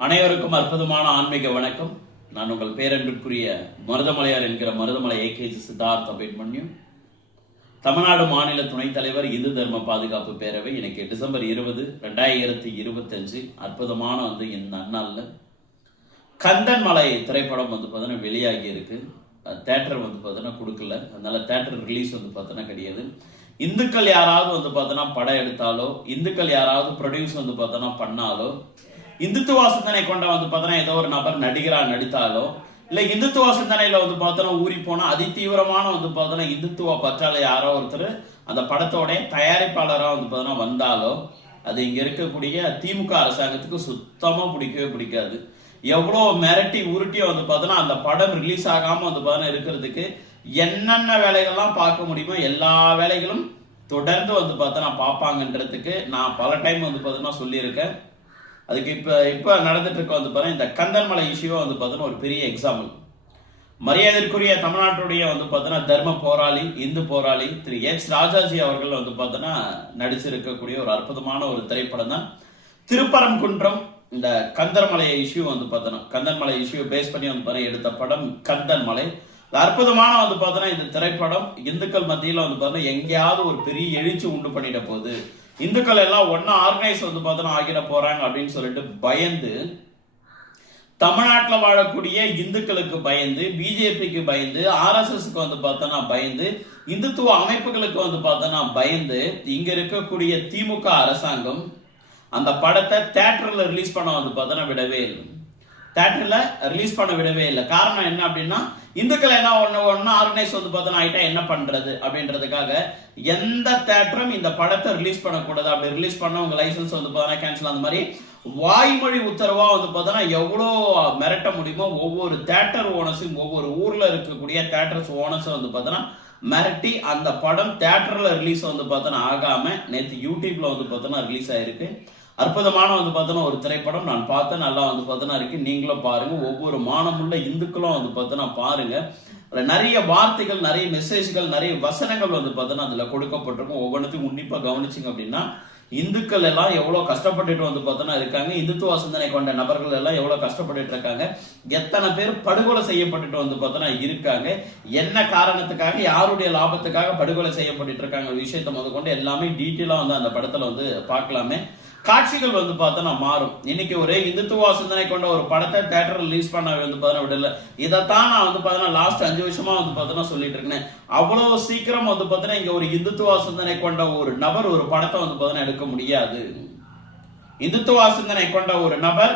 அனைவருக்கும் அற்புதமான ஆன்மீக வணக்கம். நான் உங்கள் பேரன்பிற்குரிய மருதமலையார் என்கிற மருதமலை ஏகேஜி சித்தார்த்த அபேட்மன்யம், தமிழ்நாடு மாநில துணைத் தலைவர் இந்து தர்ம பாதுகாப்பு பேரவை. இன்னைக்கு டிசம்பர் 20, 2025 அற்புதமான இந்த நன்னாள்ல கந்தன்மலை திரைப்படம் பார்த்தீங்கன்னா வெளியாகி இருக்கு. தேட்டர் பார்த்தீங்கன்னா கொடுக்கல, அதனால தேட்டர் ரிலீஸ் பார்த்தீங்கன்னா கிடையாது. இந்துக்கள் யாராவது பார்த்தீங்கன்னா படம் எடுத்தாலோ, இந்துக்கள் யாராவது ப்ரொடியூஸ் பார்த்தீங்கன்னா பண்ணாலோ, இந்துத்துவ சிந்தனை கொண்ட பார்த்தோன்னா ஏதோ ஒரு நபர் நடிகரா நடித்தாலோ, இல்ல இந்துத்துவ சிந்தனையில பார்த்தோன்னா ஊறி போனா அதிதீவிரமான பார்த்தோன்னா இந்துத்துவ பற்றால யாரோ ஒருத்தர் அந்த படத்தோட தயாரிப்பாளரா பார்த்தோன்னா வந்தாலோ, அது இங்க இருக்கக்கூடிய திமுக அரசாங்கத்துக்கு சுத்தமா பிடிக்கவே பிடிக்காது. எவ்வளவு மிரட்டி உருட்டி பார்த்தோன்னா அந்த படம் ரிலீஸ் ஆகாம பார்த்தோன்னா இருக்கிறதுக்கு என்னென்ன வேலைகள்லாம் பார்க்க முடியுமோ எல்லா வேலைகளும் தொடர்ந்து பார்த்தோன்னா பார்ப்பாங்கன்றதுக்கு நான் பல டைம் பார்த்தோன்னா சொல்லியிருக்கேன். அதுக்கு இப்ப நடந்துட்டு இருக்க பாருங்க, இந்த கந்தன்மலை இஷ்யூவை பார்த்தோன்னா ஒரு பெரிய எக்ஸாம்பிள். மரியாதைக்குரிய தமிழ்நாட்டுடைய பார்த்தோன்னா தர்ம போராளி, இந்து போராளி திரு எச் ராஜாஜி அவர்கள் பார்த்தோன்னா நடிச்சிருக்கக்கூடிய ஒரு அற்புதமான ஒரு திரைப்படம் தான் திருப்பரங்குன்றம். இந்த கந்தன்மலை இஷ்யூ பார்த்தோன்னா கந்தன்மலை இஷ்யூ பேஸ் பண்ணி எடுத்த படம் கந்தன்மலை. அற்புதமான பார்த்தோன்னா இந்த திரைப்படம் இந்துக்கள் மத்தியில் பார்த்தோன்னா எங்கேயாவது ஒரு பெரிய எழுச்சி உண்டு பண்ணிட போகுது, இந்துக்கள் எல்லாம் ஒன்னா ஆர்கனைஸ் பார்த்தோன்னா ஆகிட போறாங்க அப்படின்னு சொல்லிட்டு பயந்து, தமிழ்நாட்டில் வாழக்கூடிய இந்துக்களுக்கு பயந்து, பிஜேபிக்கு பயந்து, ஆர்எஸ்எஸ்க்கு பார்த்தோன்னா பயந்து, இந்துத்துவ அமைப்புகளுக்கு பார்த்தோன்னா பயந்து, இங்க இருக்கக்கூடிய திமுக அரசாங்கம் அந்த படத்தை தியேட்டர்ல ரிலீஸ் பண்ண பார்த்தோன்னா விடவே இல்லை. தியேட்டர்ல ரிலீஸ் பண்ண விடவே இல்லை. காரணம் என்ன அப்படின்னா, இந்துக்கள் என்ன ஒன்னு ஆர்கனைஸ் பார்த்தோன்னா ஆயிட்டா என்ன பண்றது அப்படின்றதுக்காக எந்த தியேட்டரும் இந்த படத்தை ரிலீஸ் பண்ணக்கூடாது. அப்படி ரிலீஸ் பண்ண உங்க லைசன்ஸ் பார்த்தோன்னா கேன்சல், அந்த மாதிரி வாய்மொழி உத்தரவா பார்த்தோன்னா எவ்வளோ மிரட்ட முடியுமோ ஒவ்வொரு தியேட்டர் ஓனர்ஸும், ஒவ்வொரு ஊர்ல இருக்கக்கூடிய தியேட்டர்ஸ் ஓனர்ஸ் பார்த்தோன்னா மிரட்டி அந்த படம் தியேட்டர்ல ரிலீஸ் பார்த்தோன்னா ஆகாம நேற்று யூடியூப்ல பார்த்தோன்னா ரிலீஸ் ஆயிருக்கு. அற்புதமான பார்த்தோன்னா ஒரு திரைப்படம். நான் பார்த்தேன், நல்லா பார்த்தோன்னா இருக்கு. நீங்களும் பாருங்க. ஒவ்வொரு மானமுள்ள இந்துக்களும் பார்த்தோன்னா பாருங்க. நிறைய வார்த்தைகள், நிறைய மெசேஜ்கள், நிறைய வசனங்கள் பார்த்தோன்னா அதுல கொடுக்கப்பட்டிருக்கும். ஒவ்வொன்றுத்தையும் உன்னிப்பா கவனிச்சிங்க அப்படின்னா இந்துக்கள் எல்லாம் எவ்வளவு கஷ்டப்பட்டுட்டு பார்த்தோன்னா இருக்காங்க, இந்துத்துவ சிந்தனை கொண்ட நபர்கள் எல்லாம் எவ்வளவு கஷ்டப்பட்டு இருக்காங்க, எத்தனை பேர் படுகொலை செய்யப்பட்டுட்டு பார்த்தோன்னா இருக்காங்க, என்ன காரணத்துக்காக, யாருடைய லாபத்துக்காக படுகொலை செய்யப்பட்டு இருக்காங்க விஷயத்தை முதற்கொண்டு எல்லாமே டீட்டெயிலா அந்த படத்துல பார்க்கலாமே. காட்சிகள் பார்த்தோன்னா மாறும். இன்னைக்கு ஒரு இந்துத்துவ சிந்தனை கொண்ட ஒரு படத்தை தியேட்டர் ரிலீஸ் பண்ண பார்த்தோன்னா விடல. இதைத்தான் நான் பார்த்தோன்னா லாஸ்ட் 5 வருஷமா பார்த்தோன்னா சொல்லிட்டு இருக்கேன். அவ்வளவு சீக்கிரம் பார்த்தோன்னா இங்க ஒரு இந்துத்துவ சிந்தனை கொண்ட ஒரு நபர் ஒரு படத்தை பார்த்தோன்னா எடுக்க முடியாது. இந்துத்துவ சிந்தனை கொண்ட ஒரு நபர்